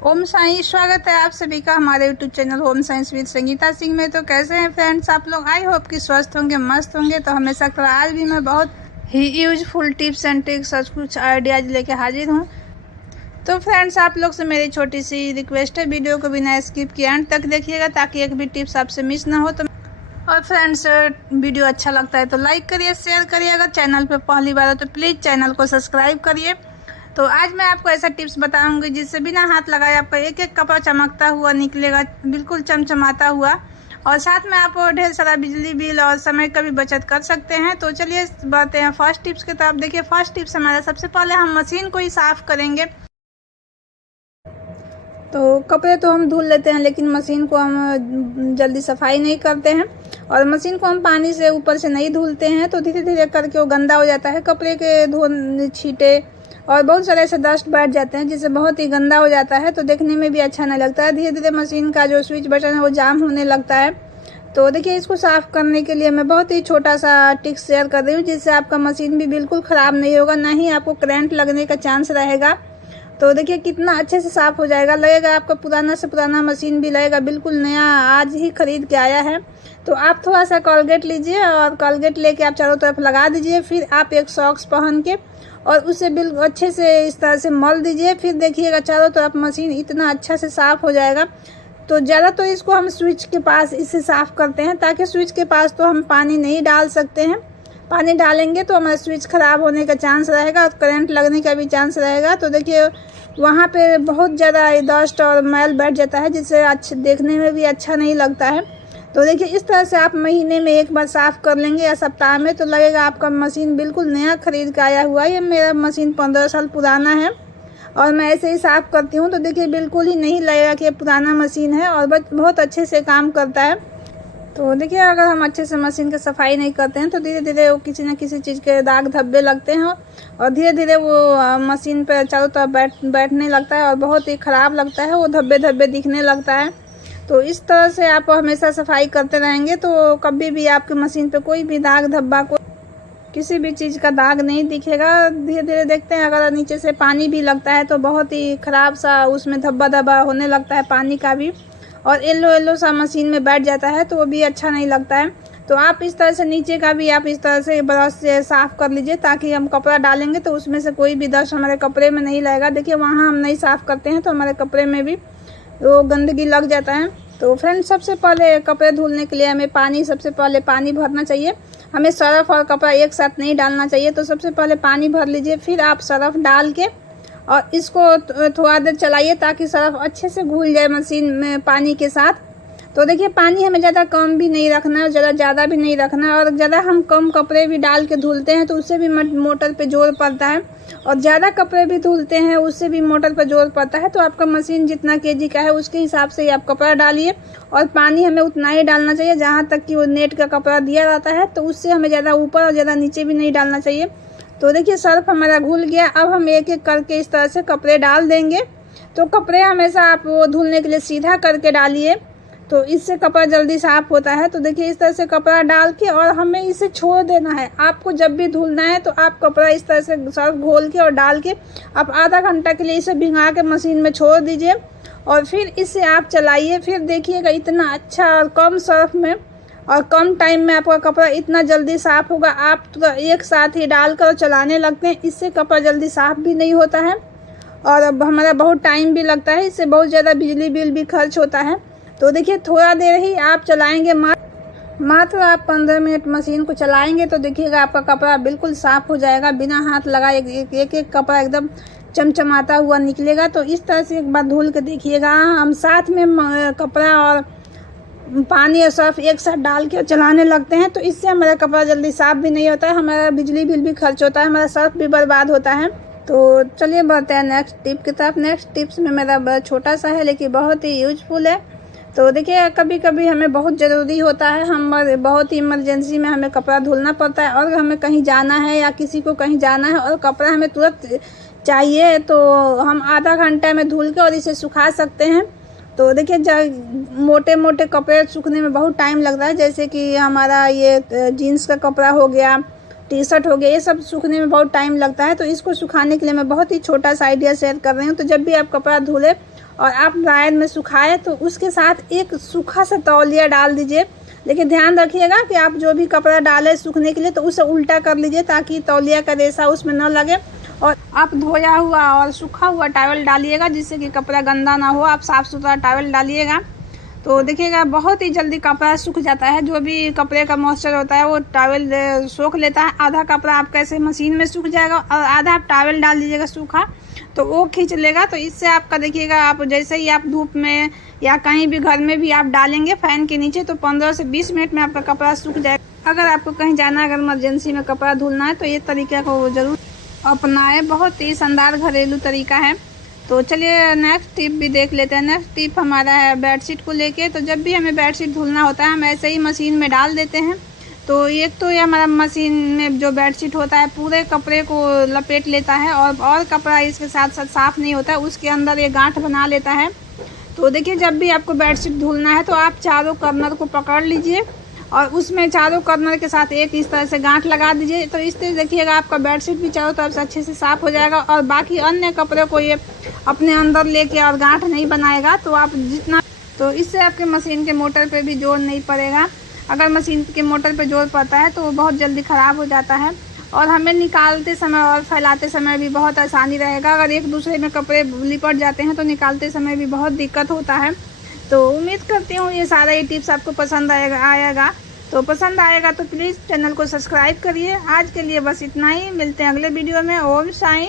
ओम साईं, स्वागत है आप सभी का हमारे YouTube channel home science with Sangeeta Singh में। तो कैसे हैं फ्रेंड्स आप लोग? आई होप कि स्वस्थ होंगे, मस्त होंगे। तो हमेशा की तरह आज भी मैं बहुत ही यूजफुल टिप्स एंड ट्रिक्स और कुछ आइडियाज लेके हाजिर हूँ। तो फ्रेंड्स आप लोग से मेरी छोटी सी रिक्वेस्ट है, वीडियो को बिना स्किप किए एंड तक देखिएगा ताकि एक भी टिप्स आपसे मिस ना हो। तो और फ्रेंड्स वीडियो अच्छा लगता है तो लाइक करिए, शेयर करिए। अगर चैनल पे पहली बार हो तो प्लीज़ चैनल को सब्सक्राइब करिए। तो आज मैं आपको ऐसा टिप्स बताऊंगी जिससे बिना हाथ लगाए आपका एक एक कपड़ा चमकता हुआ निकलेगा, बिल्कुल चमचमाता हुआ, और साथ में आप ढेर सारा बिजली बिल और समय का भी बचत कर सकते हैं। तो चलिए बढ़ते हैं फर्स्ट टिप्स की तरफ। देखिए फर्स्ट टिप्स हमारा, सबसे पहले हम मशीन को ही साफ़ करेंगे। तो कपड़े तो हम धुल लेते हैं लेकिन मशीन को हम जल्दी सफाई नहीं करते हैं, और मशीन को हम पानी से ऊपर से नहीं धुलते हैं। तो धीरे धीरे करके वो गंदा हो जाता है, कपड़े के धो छींटे और बहुत सारे ऐसे डस्ट बैठ जाते हैं जिससे बहुत ही गंदा हो जाता है। तो देखने में भी अच्छा नहीं लगता है। धीरे धीरे मशीन का जो स्विच बटन है वो जाम होने लगता है। तो देखिए इसको साफ़ करने के लिए मैं बहुत ही छोटा सा टिप्स शेयर कर रही हूँ जिससे आपका मशीन भी बिल्कुल ख़राब नहीं होगा, ना ही आपको करंट लगने का चांस रहेगा। तो देखिए कितना अच्छे से साफ़ हो जाएगा, लगेगा आपका पुराना से पुराना मशीन भी लगेगा बिल्कुल नया, आज ही खरीद के आया है। तो आप थोड़ा सा कोलगेट लीजिए और कोलगेट लेके आप चारों तरफ लगा दीजिए। फिर आप एक सॉक्स पहन के और उसे बिल्कुल अच्छे से इस तरह से मल दीजिए। फिर देखिएगा चारों तरफ मशीन इतना अच्छा से साफ़ हो जाएगा। तो ज़्यादा तो इसको हम स्विच के पास इससे साफ़ करते हैं, ताकि स्विच के पास तो हम पानी नहीं डाल सकते हैं। पानी डालेंगे तो हमारा स्विच ख़राब होने का चांस रहेगा और करंट लगने का भी चांस रहेगा। तो देखिए वहाँ पे बहुत ज़्यादा डस्ट और मैल बैठ जाता है जिससे अच्छे देखने में भी अच्छा नहीं लगता है। तो देखिए इस तरह से आप महीने में एक बार साफ़ कर लेंगे या सप्ताह में, तो लगेगा आपका मशीन बिल्कुल नया खरीद के आया हुआ है। ये मेरा मशीन 15 साल पुराना है और मैं ऐसे ही साफ़ करती हूँ। तो देखिए बिल्कुल ही नहीं लगेगा कि ये पुराना मशीन है और बहुत अच्छे से काम करता है। तो देखिए अगर हम अच्छे से मशीन की सफाई नहीं करते हैं तो धीरे धीरे वो किसी न किसी चीज़ के दाग धब्बे लगते हैं और धीरे धीरे वो मशीन पर चारों तरफ बैठने लगता है और बहुत ही ख़राब लगता है, वो धब्बे धब्बे दिखने लगता है। तो इस तरह से आप हमेशा सफाई करते रहेंगे तो कभी भी आपकी मशीन पे कोई भी दाग धब्बा, को किसी भी चीज़ का दाग नहीं दिखेगा। धीरे धीरे देखते हैं अगर नीचे से पानी भी लगता है तो बहुत ही ख़राब सा उसमें धब्बा धब्बा होने लगता है पानी का भी, और येलो येलो सा मशीन में बैठ जाता है तो वो भी अच्छा नहीं लगता है। तो आप इस तरह से नीचे का भी आप इस तरह से ब्रश से साफ़ कर लीजिए ताकि हम कपड़ा डालेंगे तो उसमें से कोई भी डस्ट हमारे कपड़े में नहीं लगेगा। देखिए वहाँ हम नहीं साफ़ करते हैं तो हमारे कपड़े में भी वो गंदगी लग जाता है। तो फ्रेंड्स सबसे पहले कपड़े धुलने के लिए हमें सबसे पहले पानी भरना चाहिए। हमें सर्फ और कपड़ा एक साथ नहीं डालना चाहिए। तो सबसे पहले पानी भर लीजिए, फिर आप सर्फ डाल के और इसको थोड़ा देर चलाइए ताकि सर्फ अच्छे से घुल जाए मशीन में पानी के साथ। तो देखिए पानी हमें ज़्यादा कम भी नहीं रखना है और ज़्यादा भी नहीं रखना है, और ज़्यादा हम कम कपड़े भी डाल के धुलते हैं तो उससे भी मोटर पे जोर पड़ता है, और ज़्यादा कपड़े भी धुलते हैं उससे भी मोटर पर जोर पड़ता है। तो आपका मशीन जितना केजी का है उसके हिसाब से ही आप कपड़ा डालिए, और पानी हमें उतना ही डालना चाहिए जहाँ तक कि वो नेट का कपड़ा दिया जाता है। तो उससे हमें ज़्यादा ऊपर और ज़्यादा नीचे भी नहीं डालना चाहिए। तो देखिए सर्फ हमारा घुल गया। अब हम एक एक करके इस तरह से कपड़े डाल देंगे। तो कपड़े हमेशा आप वो धुलने के लिए सीधा करके डालिए, तो इससे कपड़ा जल्दी साफ़ होता है। तो देखिए इस तरह से कपड़ा डाल के और हमें इसे छोड़ देना है। आपको जब भी धुलना है तो आप कपड़ा इस तरह से सर्फ घोल के और डाल के आप आधा घंटा के लिए इसे भिंगा के मशीन में छोड़ दीजिए, और फिर इसे आप चलाइए। फिर देखिएगा इतना अच्छा और कम सर्फ में और कम टाइम में आपका कपड़ा इतना जल्दी साफ़ होगा। आप तो एक साथ ही डालकर चलाने लगते हैं, इससे कपड़ा जल्दी साफ़ भी नहीं होता है और अब हमारा बहुत टाइम भी लगता है, इससे बहुत ज़्यादा बिजली बिल भी खर्च होता है। तो देखिए थोड़ा देर ही आप चलाएंगे, मात्र आप 15 मिनट मशीन को चलाएंगे तो देखिएगा आपका कपड़ा बिल्कुल साफ़ हो जाएगा, बिना हाथ लगाए एक कपड़ा एकदम चमचमाता हुआ निकलेगा। तो इस तरह से एक बार धुल के देखिएगा। हम साथ में कपड़ा और पानी और सर्फ एक साथ डाल के चलाने लगते हैं तो इससे हमारा कपड़ा जल्दी साफ़ भी नहीं होता है, हमारा बिजली बिल भी खर्च होता है, हमारा सर्फ भी बर्बाद होता है। तो चलिए बढ़ते हैं नेक्स्ट टिप की तरफ। नेक्स्ट टिप्स में मेरा छोटा सा है लेकिन बहुत ही यूजफुल है। तो देखिए कभी कभी हमें बहुत ज़रूरी होता है, हम बहुत ही इमरजेंसी में हमें कपड़ा धुलना पड़ता है, और हमें कहीं जाना है या किसी को कहीं जाना है और कपड़ा हमें तुरंत चाहिए, तो हम आधा घंटा में धुल के और इसे सुखा सकते हैं। तो देखिए मोटे मोटे कपड़े सूखने में बहुत टाइम लगता है, जैसे कि हमारा ये जीन्स का कपड़ा हो गया, टी शर्ट हो गया, ये सब सूखने में बहुत टाइम लगता है। तो इसको सुखाने के लिए मैं बहुत ही छोटा सा आइडिया शेयर कर रही हूँ। तो जब भी आप कपड़ा धुले और आप ड्रायर में सुखाए तो उसके साथ एक सूखा सा तौलिया डाल दीजिए। लेकिन ध्यान रखिएगा कि आप जो भी कपड़ा डालें सूखने के लिए तो उसे उल्टा कर लीजिए ताकि तौलिया का रेशा उसमें न लगे। और आप धोया हुआ और सूखा हुआ टॉवल डालिएगा जिससे कि कपड़ा गंदा ना हो। आप साफ़ सुथरा टॉवल डालिएगा तो देखिएगा बहुत ही जल्दी कपड़ा सूख जाता है। जो भी कपड़े का मॉइस्चर होता है वो टॉवल सोख लेता है। आधा कपड़ा आपका ऐसे मशीन में सूख जाएगा और आधा आप टॉवल डाल दीजिएगा सूखा तो वो खींच लेगा। तो इससे आपका देखिएगा आप जैसे ही आप धूप में या कहीं भी घर में भी आप डालेंगे फैन के नीचे तो 15 से 20 मिनट में आपका कपड़ा सूख जाएगा। अगर आपको कहीं जाना अगर इमरजेंसी में कपड़ा धुलना है तो ये तरीका को ज़रूर अपनाएं। बहुत ही शानदार घरेलू तरीका है। तो चलिए नेक्स्ट टिप भी देख लेते हैं। नेक्स्ट टिप हमारा है बेडशीट को लेके। तो जब भी हमें बेडशीट धुलना होता है हम ऐसे ही मशीन में डाल देते हैं। तो एक तो ये हमारा मशीन में जो बेडशीट होता है पूरे कपड़े को लपेट लेता है और कपड़ा इसके साथ साथ साफ़ नहीं होता है, उसके अंदर ये गांठ बना लेता है। तो देखिए जब भी आपको बेडशीट धुलना है तो आप चारों कॉर्नर को पकड़ लीजिए और उसमें चारों कॉर्नर के साथ एक इस तरह से गांठ लगा दीजिए। तो इस तरह देखिएगा आपका बेडशीट भी चारों तरफ से अच्छे से साफ़ हो जाएगा और बाकी अन्य कपड़े को ये अपने अंदर लेके और गांठ नहीं बनाएगा। तो आप जितना तो इससे आपके मशीन के मोटर पे भी जोर नहीं पड़ेगा। अगर मशीन के मोटर पे जोर पड़ता है तो वो बहुत जल्दी ख़राब हो जाता है और हमें निकालते समय और फैलाते समय भी बहुत आसानी रहेगा। अगर एक दूसरे में कपड़े लिपट जाते हैं तो निकालते समय भी बहुत दिक्कत होता है। तो उम्मीद करती हूँ ये सारा ये टिप्स आपको पसंद आएगा। तो पसंद आएगा तो प्लीज़ चैनल को सब्सक्राइब करिए। आज के लिए बस इतना ही, मिलते हैं अगले वीडियो में। ओम साईं।